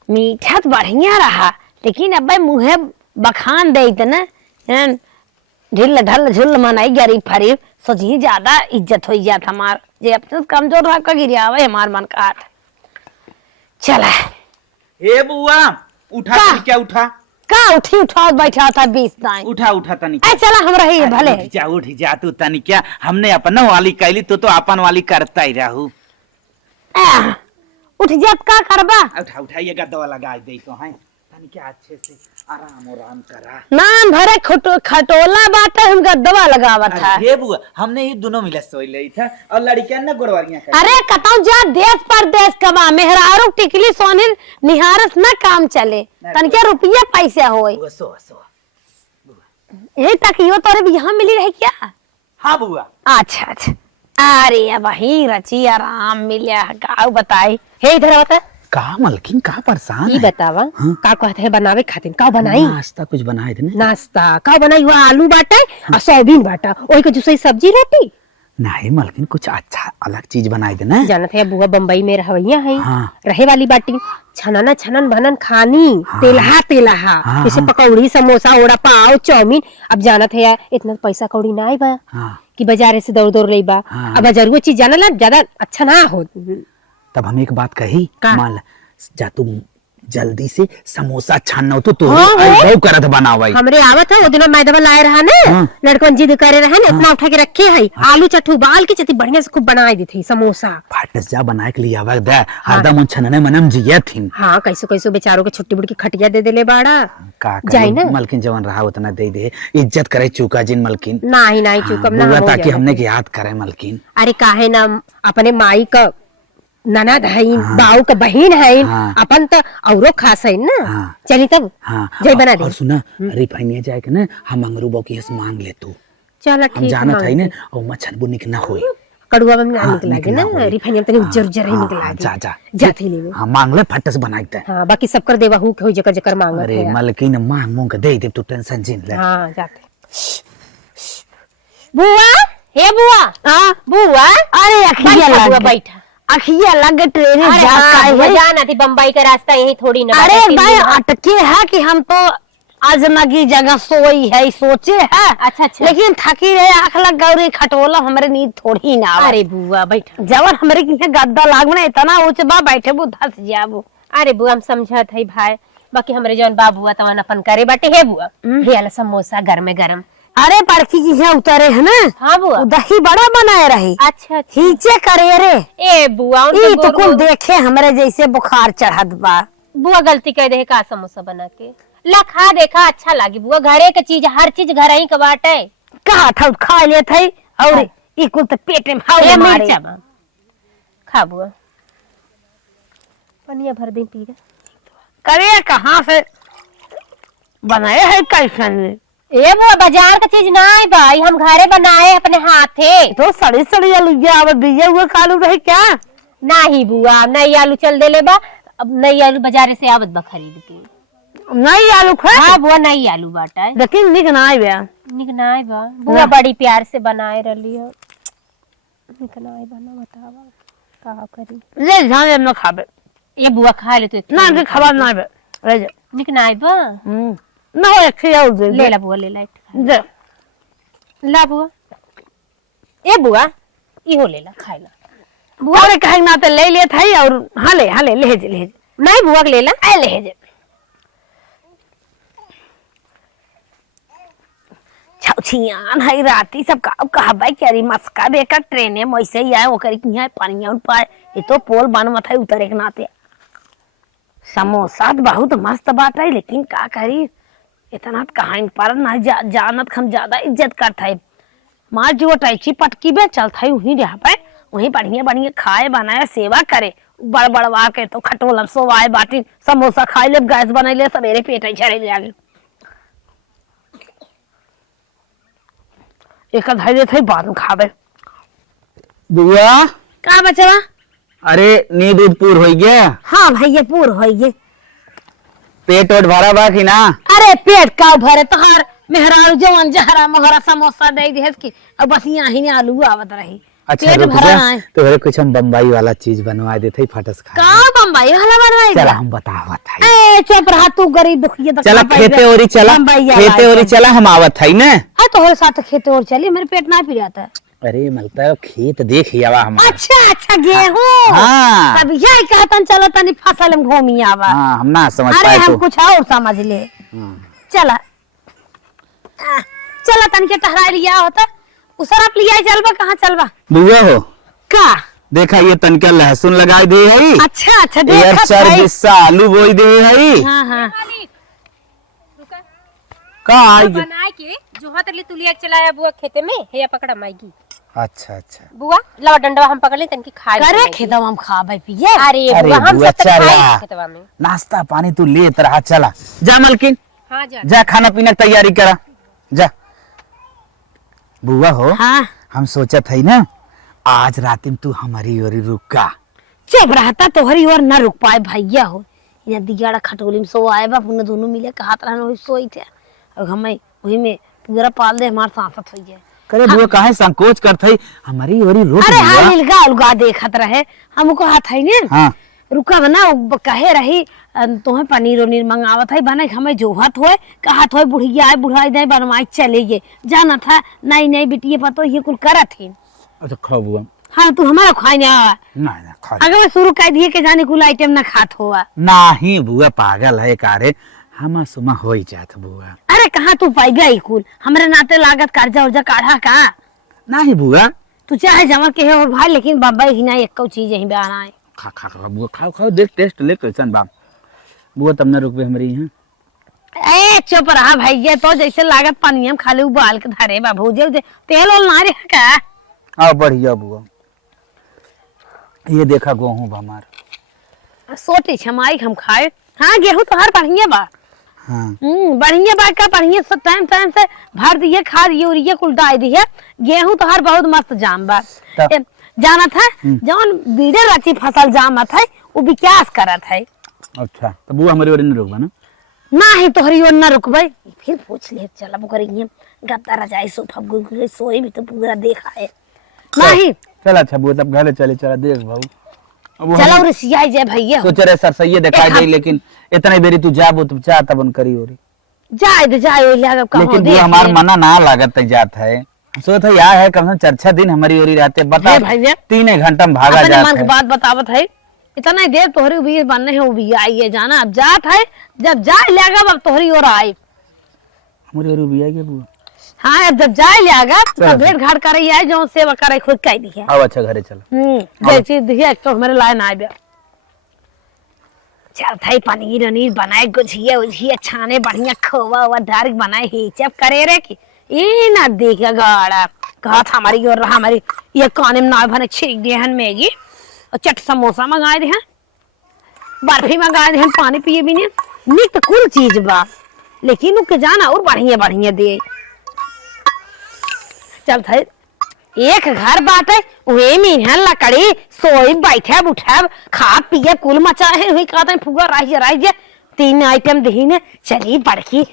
मीठा तो बढ़िया रहा, लेकिन अब भाई मुहे बखान दे इतना ढिल ढल झुल मनाई गरीब फरीब सोची ज्यादा इज्जत हो जात हमार जे अपने से कमजोर रहा का गिरिया आवे हमार मन का हाथ चला ए बुआ उठा का? तनी क्या उठा का उठी उठा बैठा था 20 दाई उठा उठा तनी ए चला हम रही भले उठ जा तू तनी क्या हमने अपन वाली कैली तो अपन वाली करता ही रहू उठ जात का करबा उठा उठा ये गद्दा लगा दे तो है तनी क्या अच्छे से आराम करा नान भरे खटोला बाटे हम गद्दवा लगावा था। ये बुआ हमने ये दोनों मिले सोई ली था और लड़कियां ना गोड़वारियां कर अरे कताऊ जा देश पर देश कमा मेहरारू टिकली सोनिर निहारस ना काम चले तनके रुपया पैसा होए बुआ सो सो यही तक यो तोरे भी यहाँ मिली रही क्या? हाँ बुआ अच्छा अच्छा अरे अब वही रची आराम मिलिया गाँव बताई हे इधर आवता का मलकिन का परेशान ई है? बतावा का कहते है बनावे खातिर का बनाई नाश्ता कुछ बनाए थे ना? नाश्ता का बनाई हुआ आलू बाटा और सोयाबीन बाटा ओही के जुसई सब्जी रोटी नहीं मलकिन कुछ अच्छा अलग चीज बनाए थे ना? जानत है बुआ बम्बई में रहवैया है हाँ। रहे वाली बाटी छनना छनन बनन खानी तेलहा तेलहा हाँ, जैसे हाँ। पकौड़ी समोसा ओड़ा पाव चाउमीन अब जानत है यार इतना पैसा कौड़ी ना आई बा हाँ कि बाजारे से दौड़ दौड़ ले बा हाँ। अब बाजारू चीज जानला ज्यादा अच्छा ना हो तब हम एक बात कही का? मान जा तू जल्दी से समोसा छानना हो तो हाँ, हाँ। बहु करत बनावाई हमरे आवत है वो दिन मैदवा लाए रहा ने हाँ। लड़कन जिद करे रहा ने इतना उठा के रखे है आलू चटू बाल के चती बढ़िया से खूब बनाई दी थी समोसा फटस जा बनाए के लिए आवा दे हरदम उन छनने मनम जिया थी हाँ कैसो कैसो बेचारों के छुट्टी बुट्टी खटिया दे देले बाड़ा का जाई ना। मलकिन जवन रहा उतना दे दे इज्जत करे चूका जिन मलकिन नहीं नहीं चुकम ना बुआ हो ताकि जाए। हमने के याद करे मलकिन अरे काहे ना अपने माई का ननद है बाऊ का बहन है हाँ। अपन तो औरो खास है ना हाँ। चली तब हाँ जय बना और दे सुना रिफाइनिया जाए के ना हम अंगरूबा की हस मांग ले तू चलो हम ठीक जाना है था ना और मच्छर बुनी के ना होई कड़ुआ में ना हाँ, निकला के निकला ना होई। रिफाइनियम तनी उज्जर उज्जर ही हाँ, निकला हाँ, के जा जा जाती ले हाँ मांग ले फटस बनाई दे हाँ बाकी सब कर देवा हूँ कोई जकर जकर मांगत अरे है मलकिन मांग मूंग के दे दे तू टेंशन जिन ले हाँ जाते बुआ हे बुआ हाँ बुआ अरे अखिया बैठा बुआ लग बैठा अखिया लग ट्रेन अरे जा हाँ, बुआ है। जाना थी बम्बई का रास्ता यही थोड़ी ना अरे बाटे, तीन भाई दिन बाद। अटके है कि हम तो अजनगी जगह सोई है सोचे है। अच्छा, अच्छा। लेकिन थकी रहे आंख लग गौरी खटोला हमरे नींद थोड़ी ना आवे। अरे बुआ बैठा जवन हमरे की गद्दा लागने इतना ऊंच बा बैठे बु धस जाबो। अरे बुआ हम समझत है भाई बाकी हमरे जौन बा बुआ तवन अपन करे बाटे है बुआ भेल समोसा गरमे गरम अरे पड़की की है उतरे है ना हाँ बुआ उ दही बड़ा बनाए रही अच्छा अच्छा खींचे करे रे ए बुआ उन ई तो तो गोर कुल गोर- देखे हमरे जैसे बुखार चढ़त बा। बुआ गलती कह दे का समोसा बना के ला खा देखा अच्छा लागी बुआ घरे के चीज हर चीज घर ही के बाटे कहा था खा ले थे और ई कुल तो पेट में ए हाउ मारे मिर्चा बा खा बुआ पनिया भर दे पी रे करे कहाँ से बनाए है कैसन ए बुआ बाजार का चीज ना है भाई हम घरे बनाए अपने हाथे तो सड़ी सड़ी आलू आवत दिए हुए कालू रहे क्या? नहीं बुआ नई आलू चल देले बा अब नई आलू बाजारे से आवत बा खरीद के नहीं आलू खा हाँ बुआ नई आलू बाटा है लेकिन निक ना आया निक ना है बा बुआ बड़ी प्यार से बनाए रही है निक ना है बना बतावा का करी ले जाने न खाबे ये बुआ खा ले तो ना के खबर ना आवे ले जा निक ना है बा ना हो खियाओ दे ले ला बुआ ले लाइट दे ला बुआ ए बुआ इहो ले ला खाए ला बुआ रे कहे ना तो ले लेत है और हाले ले जे नहीं बुआ के ले ला ए ले जे छौछियान है राती सब का कहबै करी मस्का बेकर ट्रेने में ऐसे ही आए ओकर यहाँ पानी उन पाए ये तो पोल बनवत है उतरे के नाते समोसा बहुत मस्त बात है लेकिन का करी इतना कहानी पर ना जानत हम ज्यादा इज्जत करत है मार जो टैची पटकी बे चलत है वहीं रह पे वहीं बढ़िया खाए बनाए सेवा करे बड़ बड़वा के तो खटोलम सोवाए बाटी समोसा खाए ले गैस बनाई ले सवेरे पेट झरे ले एक धैर्य थे बाद में खावे बुआ का बचवा अरे नींद उद पूर हो गया हाँ भैया पूर हो गए पेट ओट भरा बा कि ना अरे पेट का भरे तोहार मेहरारू जवन जहरा मोहरा समोसा दे दिहस की अब बस यहाँ ही आलू आवत रही अच्छा पेट रुक भरा जा है तोहरे कुछ हम बम्बई वाला चीज बनवा देते फटस खा का बम्बई वाला बनवाई चला हम बतावत है ए चुप रहा तू गरीब दुखिया तो चला खा खेते पाई ओरी चला बम्बई वाला खेते ओरी चला हम आवत है ना हाँ तोहरे साथ खेते और चली मेरे पेट ना पी जाता अरे मतलब खेत देख आवा हम अच्छा गेहूं हाँ। तब यही कहतन चलो तनी फसल में घूमी आवा हाँ हम ना समझ अरे पाए हम तो कुछ और समझ ले चला चला तन के टहरा लिया होता उसर आप लिया चलबा कहाँ चलबा बुआ हो का देखा ये तनका लहसुन लगाई दे है अच्छा यार देखत चार है बिस्सा आलू बोई दे है हाँ हाँ का आई बनाए के जो हाथ ले तू लिया चलाया बुआ खेते में हे पकड़ा माईगी अच्छा अच्छा बुआ लावा डंडवा हम पकड़ ले तनकी खाए करे खेतवा हम खाबे पिए अरे अरे बुआ हम बुआ, सब तक चला। खाए खेतवा में नाश्ता पानी तू लेत रहा चला जा मलकिन हां जा जा खाना पीना की तैयारी करा जा बुआ हो हाँ हम सोचत है ना आज रात में तू हमारी ओरी रुका चुप रहता तोहरी और न रुक पाए भैया हो यहाँ दिगाड़ा खटोली में सो आए बा पुनः दोनों मिले कहात रहने वही सोई थे और हमें वही में पूरा पाल दे हमार सांसत हो जाए करे बुआ काहे संकोच करत है हमारी ओरी रुक अरे हाँ बुआ। मिलगा उलगा देखत रहे हमको हाथ है ने हाँ रुका बना कहे रही तुम्हें पनीर उनीर मंगावत है बना हमें जोहत होए कहत होए बुढ़िया आए बुढ़ाई दे बनवाई चले गए जाना था नहीं नहीं बिटिया पतो ये कुल करत है अच्छा खाओ बुआ हाँ तू हमारा खाई नहीं आवा ना ना खा ले। अगर मैं शुरू कर दिए के जाने कुल आइटम ना खात हुआ नाही बुआ पागल है कारे हम सुमा हो ही जात बुआ अरे कहाँ तू पाई गई कुल हमारे नाते लागत कर्जा उर्जा काढ़ा का नाही बुआ तू चाहे जमा के है और भाई लेकिन बाबा ही ना एक चीज यही बयान आए खा खा खा बुआ खाओ खाओ देख टेस्ट ले कैसन बा बुआ तब ना रुकबे हमारी यहाँ ए चुप रहा भैया तो जैसे लागत पानी हम खाली उबाल के धरे बाबू जे तेल ओल ना रे का आओ बढ़िया बुआ ये देखा गेहूं बा हमार सोटी छमाई हम खाए हाँ गेहूं तो हर बढ़िया बा हाँ बढ़िया बा का बढ़िया सब टाइम टाइम से भर दिए खा दिए और ये कुल डाल दिए गेहूं तो हर बहुत मस्त जाम बा तब- ए, जाना था जौन बीड़े रची फसल जामत है वो विकास करत है अच्छा तो बुआ हमारी ओर नहीं रुकबा ना ना ही तोहरी ओर न रुकबै फिर पूछ ले चला वो करेंगे गद्दा रजाई सोफा गुल सोई भी तो पूरा देखा है नहीं चल अच्छा बुआ तब घरे चले चला देख भाऊ अब वो चला हम और सियाई जे भैया सोच रहे सर सही दिखाई एक दे लेकिन इतने देरी तू जाबो तो चाह तबन करी ओरी जाए दे जाए ओ लगा कहो लेकिन दे बुआ हमार मना ना लागत है जात है सोच है यार है कम से कम 4-6 दिन हमारी ओरी रहते बता हे भैया। 3 घंटा में भागा अपने जात मन की है बात बतावत है इतना ही देर तोहरी भी बनने है वो भी आई है जाना अब जात है जब जाए लगा अब तोहरी ओर आई हमारी ओरी भी आएगी बुआ हाँ अब जब जाए लगा तो चल। भेंट घाट करे आए जो सेवा करे खुद कह दी है आओ अच्छा घरे चलो जे चीज दिखे तो हमारे लाए ना आए चल थाई पनीर उनीर बनाए गुझिया उझिया छाने बढ़िया खोवा हुआ डार्क बनाए हिचप करे रे की ये ना देखे गाड़ा कहा था हमारी और रहा हमारी ये काने में ना भने छीक दिए हन मैगी और चट समोसा मंगाए दे हैं बर्फी मंगाए दे हैं पानी पिए भी नहीं निक तो कुल चीज बा लेकिन उनके जाना और बढ़िया बढ़िया दे चल थाई एक घर बाटे वे मीन लकड़ी सोई बैठे उठे खा पिए कुल मचा है वही कहते फुगा राइजे 3 आइटम दही चली बड़की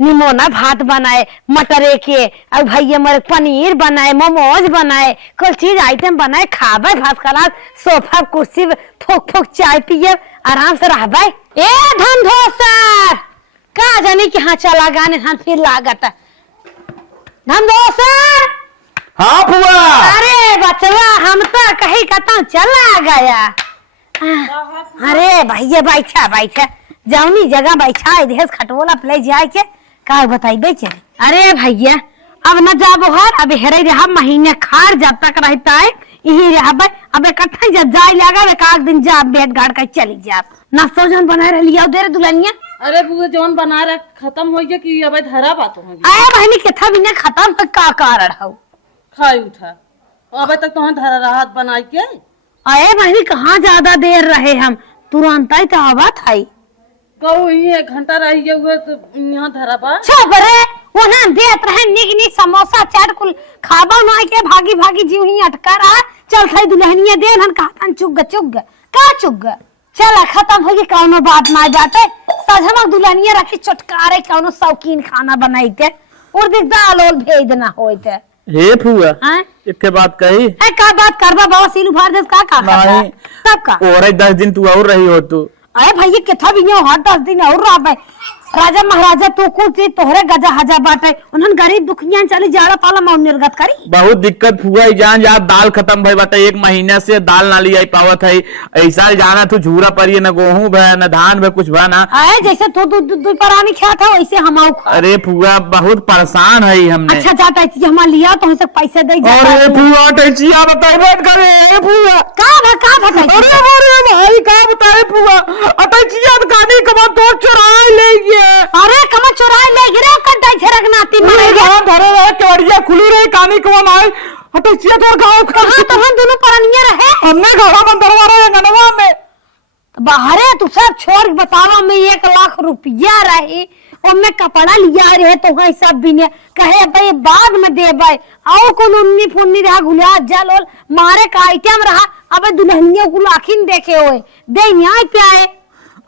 निमोना भात बनाए मटरे के और भैया मरे पनीर बनाए मोमोज बनाए कुल चीज आइटम बनाए खाबे घास खलास सोफा कुर्सी फूक फूक चाय पिए आराम से रहबे ए धनधोसर का जानी कि हाँ चला गाने फिर लागत धनधोसर हाँ फुआ अरे अरे बचवा हम तो कहीं कता चला गया। अरे भैया बैठा बैठा जौनी जगह बैठा देश खटोला प्ले जाए के का बताई बेचे। अरे भैया अब न जाबो हर अब हेरे रहा महीने खार जब तक रहता है यही रहबे। अब इकट्ठा जब जाए लगा एक दिन जा बेट गाड़ कर चली जा ना सोजन बना रह लिया दे दुल्हनिया। अरे बुआ जौन बना रहा खत्म हो गया कि अब धरा बात हो आए बहनी केथा बिना खत्म का कारण हो खाई उठा अब तक तो धरा रहा बना के। आए बहनी कहाँ ज्यादा देर रहे हम तुरंत ही तो आवा था कहो ये 1 घंटा रही हुए तो यहाँ धरा बा छबरे वो ना देत रहे निक निक समोसा चाट कुल खाबा ना के भागी भागी जीव ही अटका रहा। चल खाई दुल्हनिया दे हन कहतन चुग का चुग चल खत्म हो गई कौनो बात ना जाते सजमा दुल्हनिया रखी चटकारे कौनो शौकीन खाना बनाईते और देख दाल ओल भेज ना होते। हे फुआ हां एक बात कही ए का बात करबा बाबा सीलू भर दे का नहीं तब का और 10 दिन तू और रही हो तू। अरे भैया केथा भी नहीं हर 10 दिन और रह राजा महाराजा तो कुछ तोहरे गजा हजा बाटे उन्हन गरीब दुखिया चली जाड़ा पाला मौ निर्गत करी बहुत दिक्कत फुआ जान जा दाल खत्म भई बाटे 1 महीने से दाल ना ली आई पावत है। ऐसा जाना तू झूरा परी न गेहूं भे न धान भे कुछ भे ना आए जैसे तो दूध परानी खा था वैसे हम अरे फुआ बहुत परेशान है हमने। अच्छा जाता है हम लिया तो हमसे पैसे दे जा अरे फुआ टचिया बताइए करे ए फुआ का भटाई अरे भाई का बताए फुआ अटचिया गाड़ी कमा तो चुरा ले गया। अरे कमा चुराए ले गिरे कंटा झरक नाती मारे धरे रहे केवड़िया खुली रही कानी कवन आई अटचिया तो गांव कहां तो हम दोनों परानिया रहे हमने घरों में दरबार है गनवा में बाहरे तू सब छोड़ बतावा में 1 लाख रुपया रहे और मैं कपड़ा लिया रहे तो वही सब भी ने कहे भाई बाद में दे भाई आओ को उन्नी फुन्नी रहा गुलाब जल और मारे का आइटम रहा अब दुल्हनिया को आखिन देखे हुए दे न्याय पे आए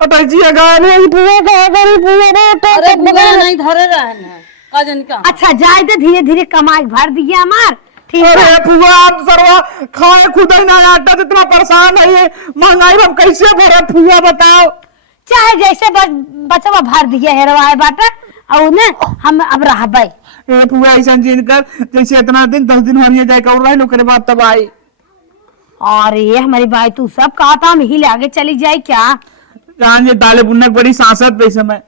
अटचिया गाने फुआ अरे बुआ नहीं धरे रहे ना का जन का। अच्छा जाए दे धीरे धीरे कमाई भर दिया हमार ठीक अरे है। फुआ आप सरवा खाए खुद ही ना आटा इतना परेशान है ये महंगाई हम कैसे भरे फुआ बताओ। चाहे जैसे बचवा भर दिया हेरवाए बाटा और ने हम अब रहबे ए फुआ ऐसा जिन कर जैसे इतना दिन 10 दिन होने जाए कर रहे लोग बात तब आई। और ये हमारी भाई तू सब कहा था हम ही ले आगे चली जाए क्या जान ये दाले बुनने बड़ी सांसत पैसे में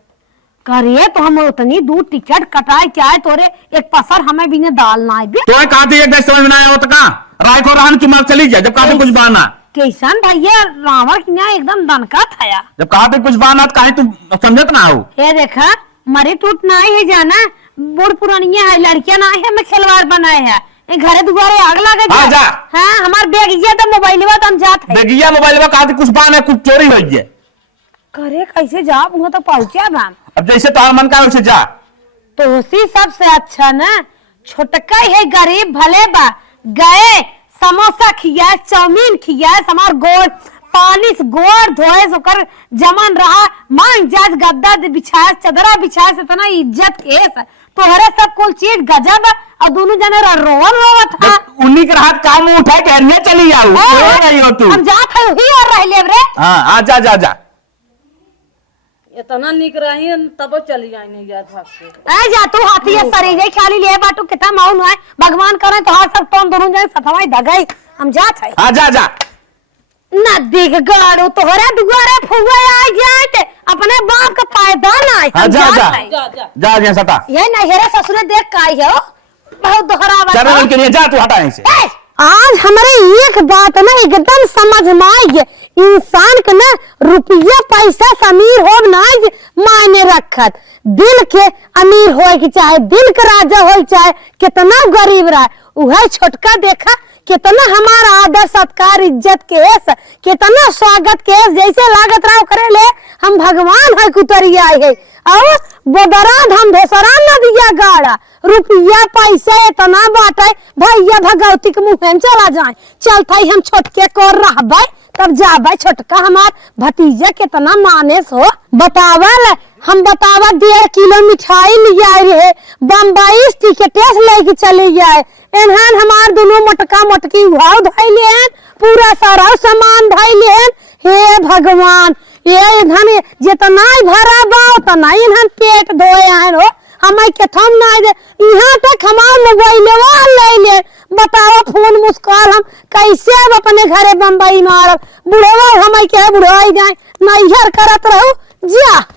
करे तो हम उतनी दूर टिकट कटाए क्या है तोरे एक पसर हमें भी ने दाल ना आए तो कहा थी एक समझ में आया हो तो कहा राय को रहन चुमार चली जाए जब कहा कुछ बाना कैसन भैया रावण की ना एकदम दनका था जब कहा कुछ बाना तो कहे तू समझत ना हो। ये देखा मरे टूट ना है जाना बूढ़ पुरानिया है लड़कियां ना है मैं खिलवाड़ बनाए है ये घरे दुआरे आग लगे हाँ, जा। हाँ हमार बैग ये तो मोबाइल में हम जात है देखिए मोबाइल में कहा कुछ बाना कुछ चोरी हो जाए करे कैसे जा वो तो पहुंचा बाम अब जैसे तुम्हारा मन का वैसे जा तो उसी सबसे अच्छा ना छोटका है गरीब भले बा गए समोसा खिया चाउमीन खिया हमार गोड़ पानी से गोड़ धोए सोकर जमन रहा मां जाज गद्दा बिछाए चदरा बिछाए इतना इज्जत के तोहरे सब कुल चीज गजब और दोनों जने रोवन रोवत था उन्हीं के हाथ काम उठाए कहने चली जाओ तू हम जात है वही और रह ले रे हाँ आ जा जा जा इतना निक रही तब चली आई नहीं यार भाग के आ जा तू हाथी शरीर खाली ले बाटू कितना माउन है भगवान करे तो हाथ सब तो दोनों जने सफाई दगाई हम जात है आ जा जा नदी के गाड़ो तोहरा दुआरे फुआ आ जाए अपने बाप का पायदान आए हाँ, जा जा जा जा जा जा सटा ये नहरा ससुरे देख का आई हो बहुत दोहरावा चरण के लिए जा तू हटा से आज हमारे एक बात ना एकदम समझ में आई इंसान के ना रुपया पैसा से अमीर हो ना मायने रखत दिल के अमीर हो कि चाहे दिल के राजा हो चाहे कितना गरीब रहा वह छोटका देखा कितना हमारा आदर सत्कार इज्जत के कितना स्वागत के जैसे लागत रहा करे ले हम भगवान है कुतरिया है और बोदरा हम धोसरा न दिया गाड़ा रुपया पैसा इतना बाटे भैया भगवती के मुँह में चला जाए चलता हम छोटके कर रहा तब जाबे छोटका हमार भतीजा कितना मानेस हो बतावल हम बतावा 1.5 किलो मिठाई लिया रहे बम्बई टिकटेस लेके चले जाए एनहन हमार दोनों मोटका मोटकी उहाव धैले पूरा सारा सामान धैले हे भगवान ये धन जितना भरा बा उतना इन्हन पेट धोए हैं हो हमें के थम ना दे यहाँ तक हमार मोबाइल ले ले बताओ फोन मुस्काल हम कैसे अब अपने घरे बम्बई मारब बुढ़वा हम के बुढ़वाई जाए नैहर करत रहू जा